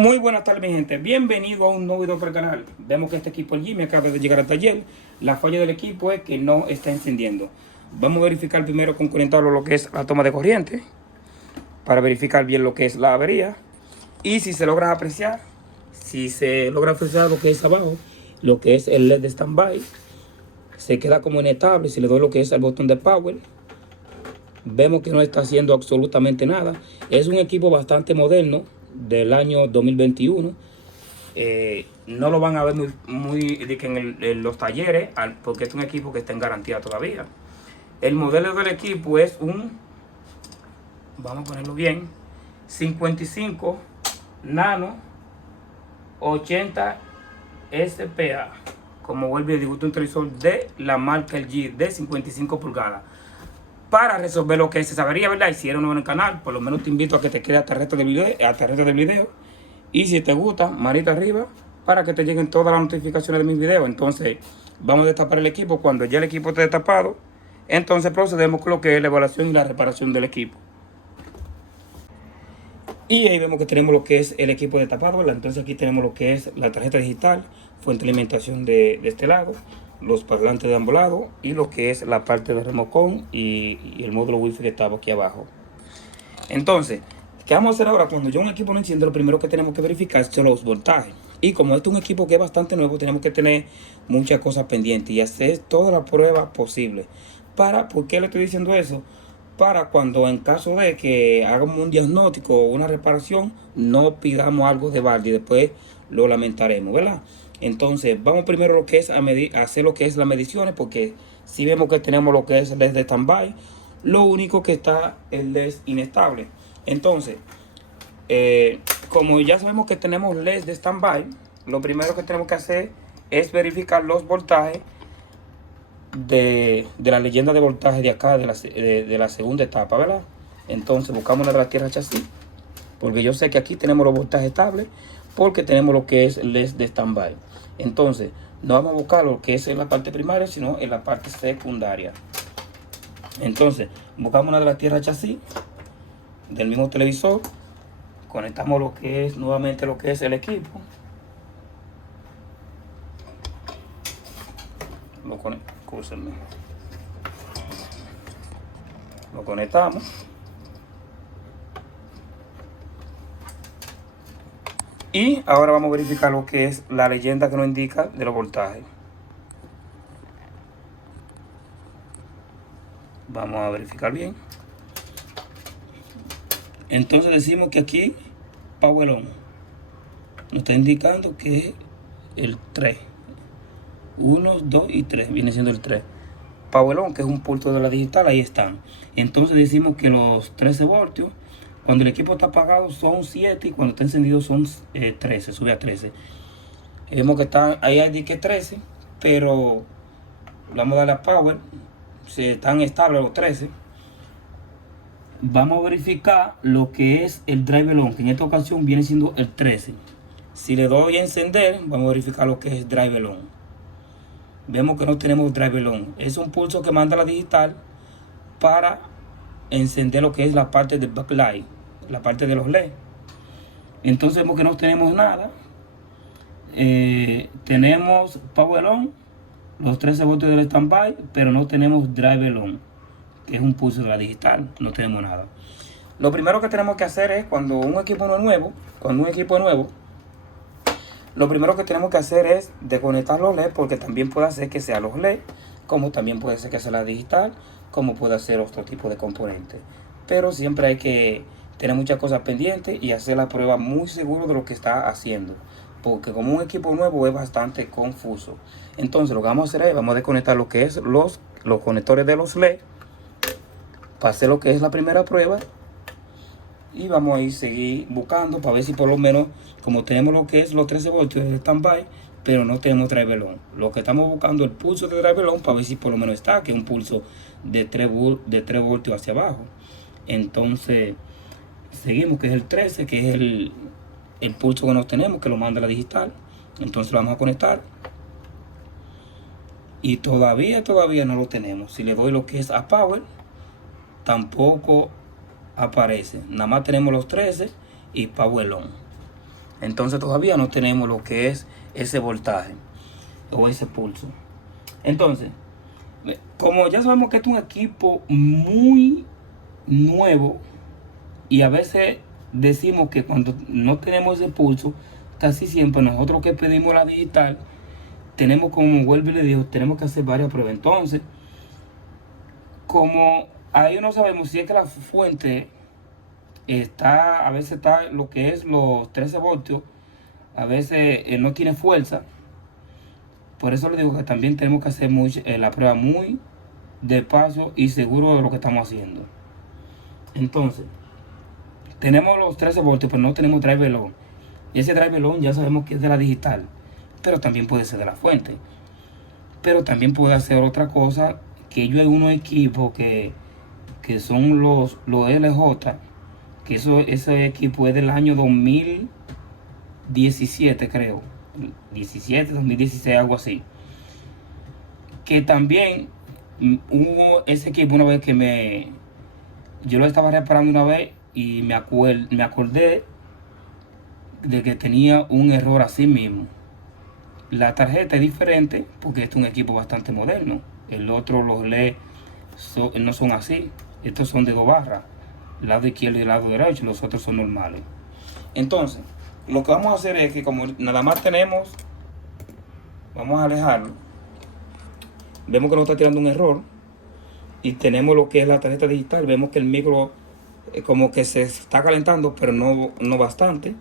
Muy buenas tardes, mi gente. Bienvenido a un nuevo video para el canal. Vemos que este equipo, el Jimmy, acaba de llegar al taller. La falla del equipo es que no está encendiendo. Vamos a verificar primero con conectarlo lo que es la toma de corriente, para verificar bien lo que es la avería. Y si se logra apreciar, lo que es abajo, lo que es el LED de standby, se queda como inestable. Si le doy lo que es el botón de power, vemos que no está haciendo absolutamente nada. Es un equipo bastante moderno, del año 2021. No lo van a ver muy en los talleres, porque es un equipo que está en garantía todavía. El modelo del equipo es un, vamos a ponerlo bien, 55 Nano 80 SPA. Como vuelve a decir, un televisor de la marca LG de 55 pulgadas. Para resolver lo que es esa avería, ¿verdad? Y si eres nuevo en el canal, por lo menos te invito a que te quedes hasta el resto del video. Y si te gusta, manita arriba para que te lleguen todas las notificaciones de mis videos. Entonces, vamos a destapar el equipo. Cuando ya el equipo esté destapado, entonces procedemos con lo que es la evaluación y la reparación del equipo. Y ahí vemos que tenemos lo que es el equipo destapado, ¿verdad? Entonces aquí tenemos lo que es la tarjeta digital, fuente de alimentación de este lado, los parlantes de ambos lados y lo que es la parte del remocón y el módulo wifi que estaba aquí abajo. Entonces, ¿qué vamos a hacer ahora? Cuando ya un equipo no enciende, lo primero que tenemos que verificar son los voltajes. Y como este es un equipo que es bastante nuevo, tenemos que tener muchas cosas pendientes y hacer todas las pruebas posibles. ¿Por qué le estoy diciendo eso? Para cuando en caso de que hagamos un diagnóstico o una reparación, no pidamos algo de balde y después lo lamentaremos, ¿verdad? Entonces, vamos primero lo que es a hacer lo que es las mediciones, porque si vemos que tenemos lo que es el LED de standby, lo único que está el LED inestable. Entonces, como ya sabemos que tenemos LED de standby, lo primero que tenemos que hacer es verificar los voltajes de la leyenda de voltaje de acá, de la segunda etapa, ¿verdad? Entonces buscamos una de la tierra chasis, porque yo sé que aquí tenemos los voltajes estables, porque tenemos lo que es LED de standby. Entonces no vamos a buscar lo que es en la parte primaria, sino en la parte secundaria. Entonces buscamos una de las tierras chasis del mismo televisor, conectamos lo que es nuevamente lo que es el equipo, lo conectamos y ahora vamos a verificar lo que es la leyenda que nos indica de los voltajes. Vamos a verificar bien. Entonces decimos que aquí Power On nos está indicando que es el 3. 1, 2 y 3, viene siendo el 3. Power On, que es un pulso de la digital, ahí están. Entonces decimos que los 13 voltios, cuando el equipo está apagado son 7 y cuando está encendido son 13, sube a 13. Vemos que están, ahí hay que 13, pero vamos a darle a Power, si están estables los 13. Vamos a verificar lo que es el driver on, que en esta ocasión viene siendo el 13. Si le doy a encender, vamos a verificar lo que es driver on. Vemos que no tenemos driver on. Es un pulso que manda la digital para encender lo que es la parte del backlight, la parte de los LED. Entonces vemos que no tenemos nada. Tenemos power on, los 13 voltios del standby, pero no tenemos driver on, que es un pulso de la digital. No tenemos nada. Lo primero que tenemos que hacer es cuando un equipo es nuevo, lo primero que tenemos que hacer es desconectar los LED, porque también puede ser que sea los LED, como también puede ser que sea la digital, como puede ser otro tipo de componente. Pero siempre hay que tener muchas cosas pendientes y hacer la prueba muy seguro de lo que está haciendo, porque como un equipo nuevo es bastante confuso. Entonces lo que vamos a hacer es, vamos a desconectar lo que es los conectores de los LED, para hacer lo que es la primera prueba. Y vamos a ir seguir buscando para ver si por lo menos, como tenemos lo que es los 13 voltios de standby, pero no tenemos driver on. Lo que estamos buscando es el pulso de driver on para ver si por lo menos está, que es un pulso de 3 voltios hacia abajo. Entonces seguimos, que es el 13, que es el pulso que nos tenemos, que lo manda la digital. Entonces lo vamos a conectar. Y todavía no lo tenemos. Si le doy lo que es a power, tampoco aparece. Nada más tenemos los 13 y power on. Entonces todavía no tenemos lo que es ese voltaje o ese pulso. Entonces, como ya sabemos que es un equipo muy nuevo y a veces decimos que cuando no tenemos ese pulso, casi siempre nosotros que pedimos la digital, tenemos, como vuelvo y le digo, tenemos que hacer varias pruebas. Entonces, como ahí no sabemos si es que la fuente está, a veces está lo que es los 13 voltios, a veces no tiene fuerza. Por eso le digo que también tenemos que hacer la prueba muy despacio y seguro de lo que estamos haciendo. Entonces, tenemos los 13 voltios, pero no tenemos driver on. Y ese driver on ya sabemos que es de la digital, pero también puede ser de la fuente. Pero también puede hacer otra cosa, que yo hay unos equipos que son los LJ, que ese equipo es del año 2017, creo. 17, 2016, algo así. Que también hubo ese equipo una vez que yo lo estaba reparando una vez y me acordé de que tenía un error así mismo. La tarjeta es diferente porque este es un equipo bastante moderno. El otro, los LED no son así. Estos son de 2 barras, lado izquierdo y lado derecho. Los otros son normales. Entonces, lo que vamos a hacer es que como nada más tenemos, vamos a alejarlo. Vemos que nos está tirando un error y tenemos lo que es la tarjeta digital. Vemos que el micro como que se está calentando, pero no bastante.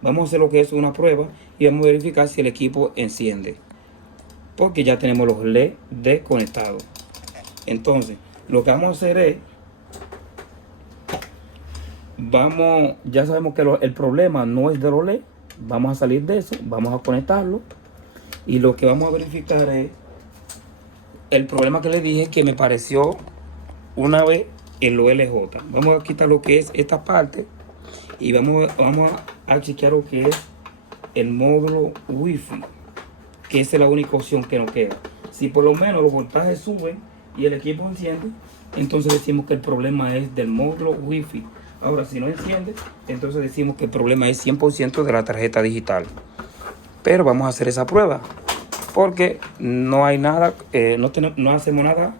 Vamos a hacer lo que es una prueba y vamos a verificar si el equipo enciende, porque ya tenemos los LED desconectados. Entonces, lo que vamos a hacer es, ya sabemos que el problema no es de los LED. Vamos a salir de eso, vamos a conectarlo y lo que vamos a verificar es el problema que le dije que me pareció una vez en los LJ. Vamos a quitar lo que es esta parte y vamos a chequear lo que es el módulo Wi-Fi, que esa es la única opción que nos queda. Si por lo menos los voltajes suben y el equipo enciende, entonces decimos que el problema es del módulo Wi-Fi. Ahora, si no enciende, entonces decimos que el problema es 100% de la tarjeta digital. Pero vamos a hacer esa prueba, porque no hay nada, no hacemos nada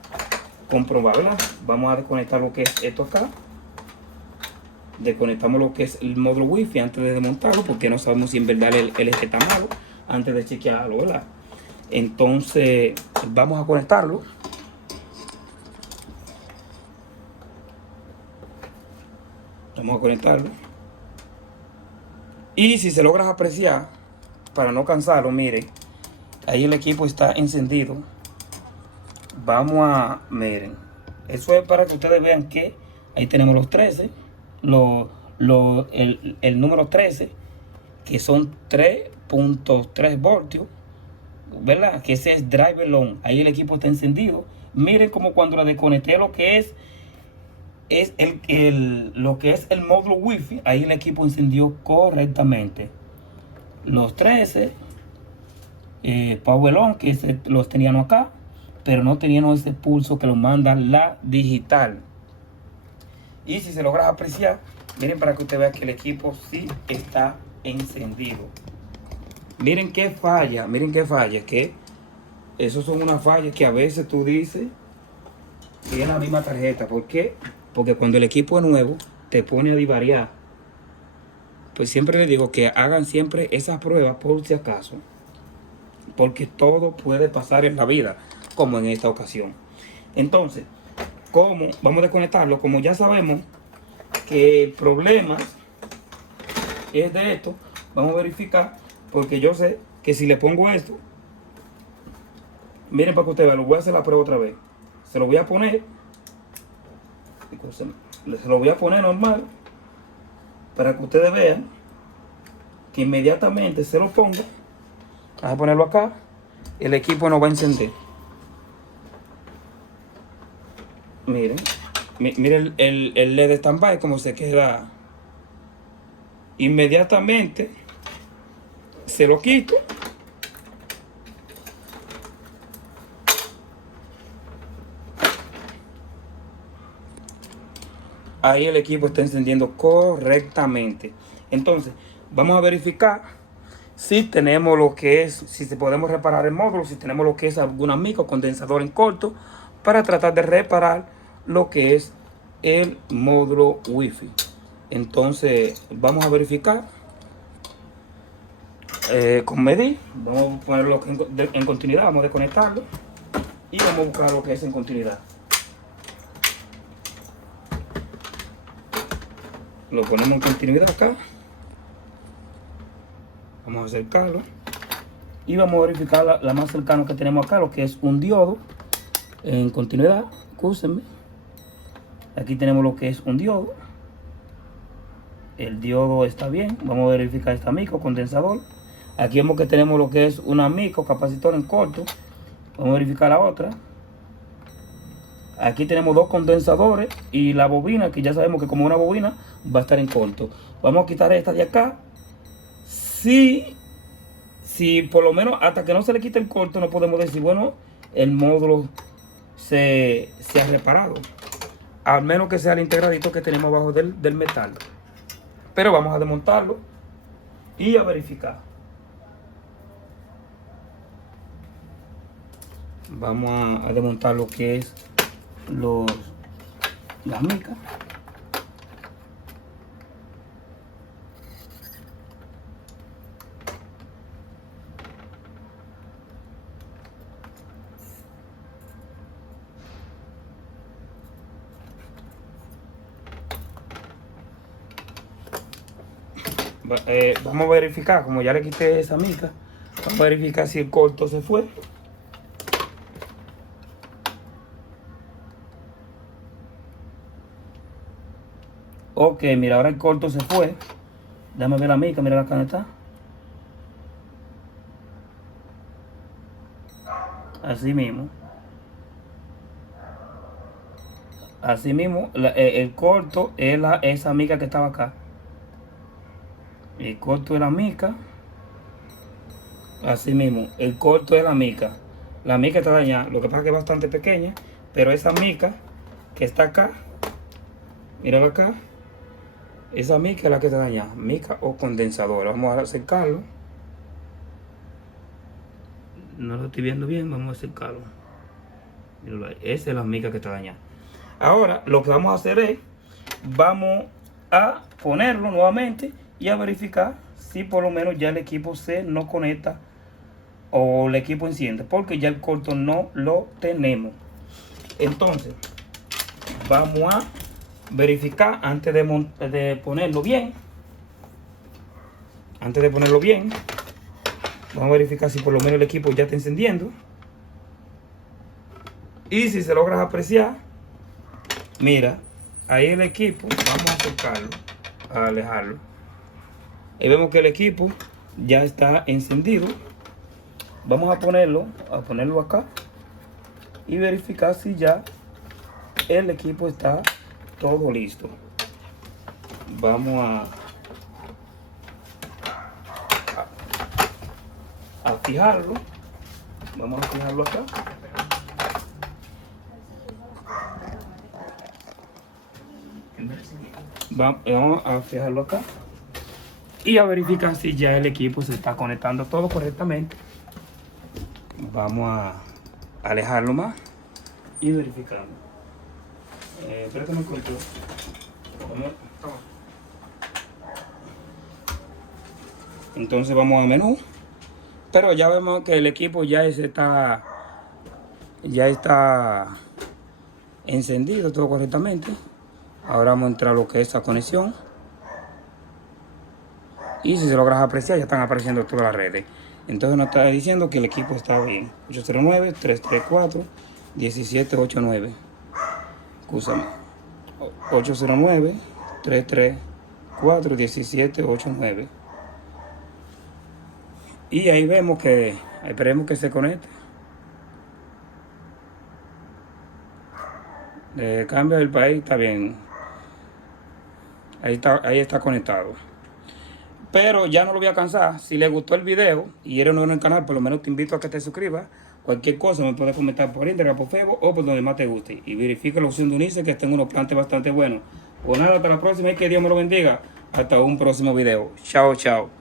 comprobable. Vamos a desconectar lo que es esto acá. Desconectamos lo que es el módulo Wi-Fi antes de desmontarlo, porque no sabemos si en verdad el eje está malo antes de chequearlo, ¿verdad? Entonces vamos a conectarlo. Vamos a conectarlo. Y si se logra apreciar, para no cansarlo, miren, ahí el equipo está encendido. Miren, eso es para que ustedes vean que ahí tenemos los 13. El número 13, que son 3.3 voltios, ¿verdad? Que ese es driver on. Ahí el equipo está encendido. Miren como cuando le desconecté lo que es lo que es el módulo Wi-Fi, ahí el equipo encendió correctamente. Los 13 power on, que los teníamos acá, pero no teníamos ese pulso que lo manda la digital. Y si se logra apreciar, miren, para que usted vea que el equipo sí está encendido. Miren qué falla, que esos son unas fallas que a veces tú dices que es la misma tarjeta. ¿Por qué? Porque cuando el equipo es nuevo, te pone a divariar. Pues siempre les digo que hagan siempre esas pruebas por si acaso, porque todo puede pasar en la vida, como en esta ocasión. Entonces, ¿cómo vamos a desconectarlo? Como ya sabemos que el problema es de esto, vamos a verificar, porque yo sé que si le pongo esto, miren, para que ustedes vean, lo voy a hacer la prueba otra vez. Se lo voy a poner, se lo voy a poner normal, para que ustedes vean que inmediatamente se lo pongo. Vamos a ponerlo acá, el equipo no va a encender. Miren, miren el LED standby como se queda. Inmediatamente se lo quito. Ahí el equipo está encendiendo correctamente. Entonces, Vamos a verificar si tenemos lo que es, si se podemos reparar el módulo, si tenemos lo que es algún amigo condensador en corto, para tratar de reparar lo que es el módulo Wi-Fi. Entonces vamos a verificar con medir. Vamos a ponerlo en continuidad, vamos a desconectarlo y vamos a buscar lo que es en continuidad. Lo ponemos en continuidad acá. Vamos a acercarlo y vamos a verificar la más cercana que tenemos acá, lo que es un diodo en continuidad. Escúchenme. Aquí tenemos lo que es un diodo. El diodo está bien. Vamos a verificar este amico condensador. Aquí vemos que tenemos lo que es un amico capacitor en corto. Vamos a verificar la otra. Aquí tenemos dos condensadores y la bobina, que ya sabemos que como una bobina va a estar en corto. Vamos a quitar esta de acá. Si por lo menos hasta que no se le quite el corto no podemos decir, bueno, el módulo se ha reparado. Al menos que sea el integradito que tenemos abajo del metal. Pero vamos a desmontarlo y a verificar. Vamos a desmontar lo que es las micas. Vamos a verificar, como ya le quité esa mica, vamos a verificar si el corto se fue. Ok, mira, ahora el corto se fue. Déjame ver la mica, mira la caneta. Así mismo. Así mismo, el corto es esa mica que estaba acá. El corto de la mica. Así mismo, el corto de la mica. La mica está dañada. Lo que pasa es que es bastante pequeña. Pero esa mica que está acá. Míralo acá. Esa mica es la que está dañada. Mica o condensador. Vamos a acercarlo. No lo estoy viendo bien. Vamos a acercarlo. Míralo ahí. Esa es la mica que está dañada. Ahora lo que vamos a hacer es. Vamos a ponerlo nuevamente. Y a verificar si por lo menos ya el equipo se no conecta o el equipo enciende, porque ya el corto no lo tenemos. Entonces vamos a verificar antes de ponerlo bien. Antes de ponerlo bien, vamos a verificar si por lo menos el equipo ya está encendiendo. Y si se logra apreciar, mira, ahí el equipo, vamos a acercarlo, a alejarlo. Y vemos que el equipo ya está encendido. Vamos a ponerlo acá y verificar si ya el equipo está todo listo. Vamos a fijarlo. Vamos a fijarlo acá. Vamos a fijarlo acá. Y a verificar si ya el equipo se está conectando todo correctamente. Vamos a alejarlo más y verificarlo. Espérate un momento. Entonces vamos a menú. Pero ya vemos que el equipo ya está encendido todo correctamente. Ahora vamos a entrar a lo que es esa conexión. Y si se logras apreciar, ya están apareciendo todas las redes. Entonces nos está diciendo que el equipo está bien. 809-334-1789. Escúchame. 809-334-1789. Y ahí vemos que, esperemos que se conecte. Cambio del país, está bien. Ahí está conectado. Pero ya no lo voy a cansar. Si les gustó el video y eres nuevo en el canal, por lo menos te invito a que te suscribas. Cualquier cosa me puedes comentar por Instagram, por Facebook o por donde más te guste. Y verifica la opción de unirse, que tengo unos plantes bastante buenos. Pues nada, hasta la próxima y que Dios me lo bendiga. Hasta un próximo video. Chao, chao.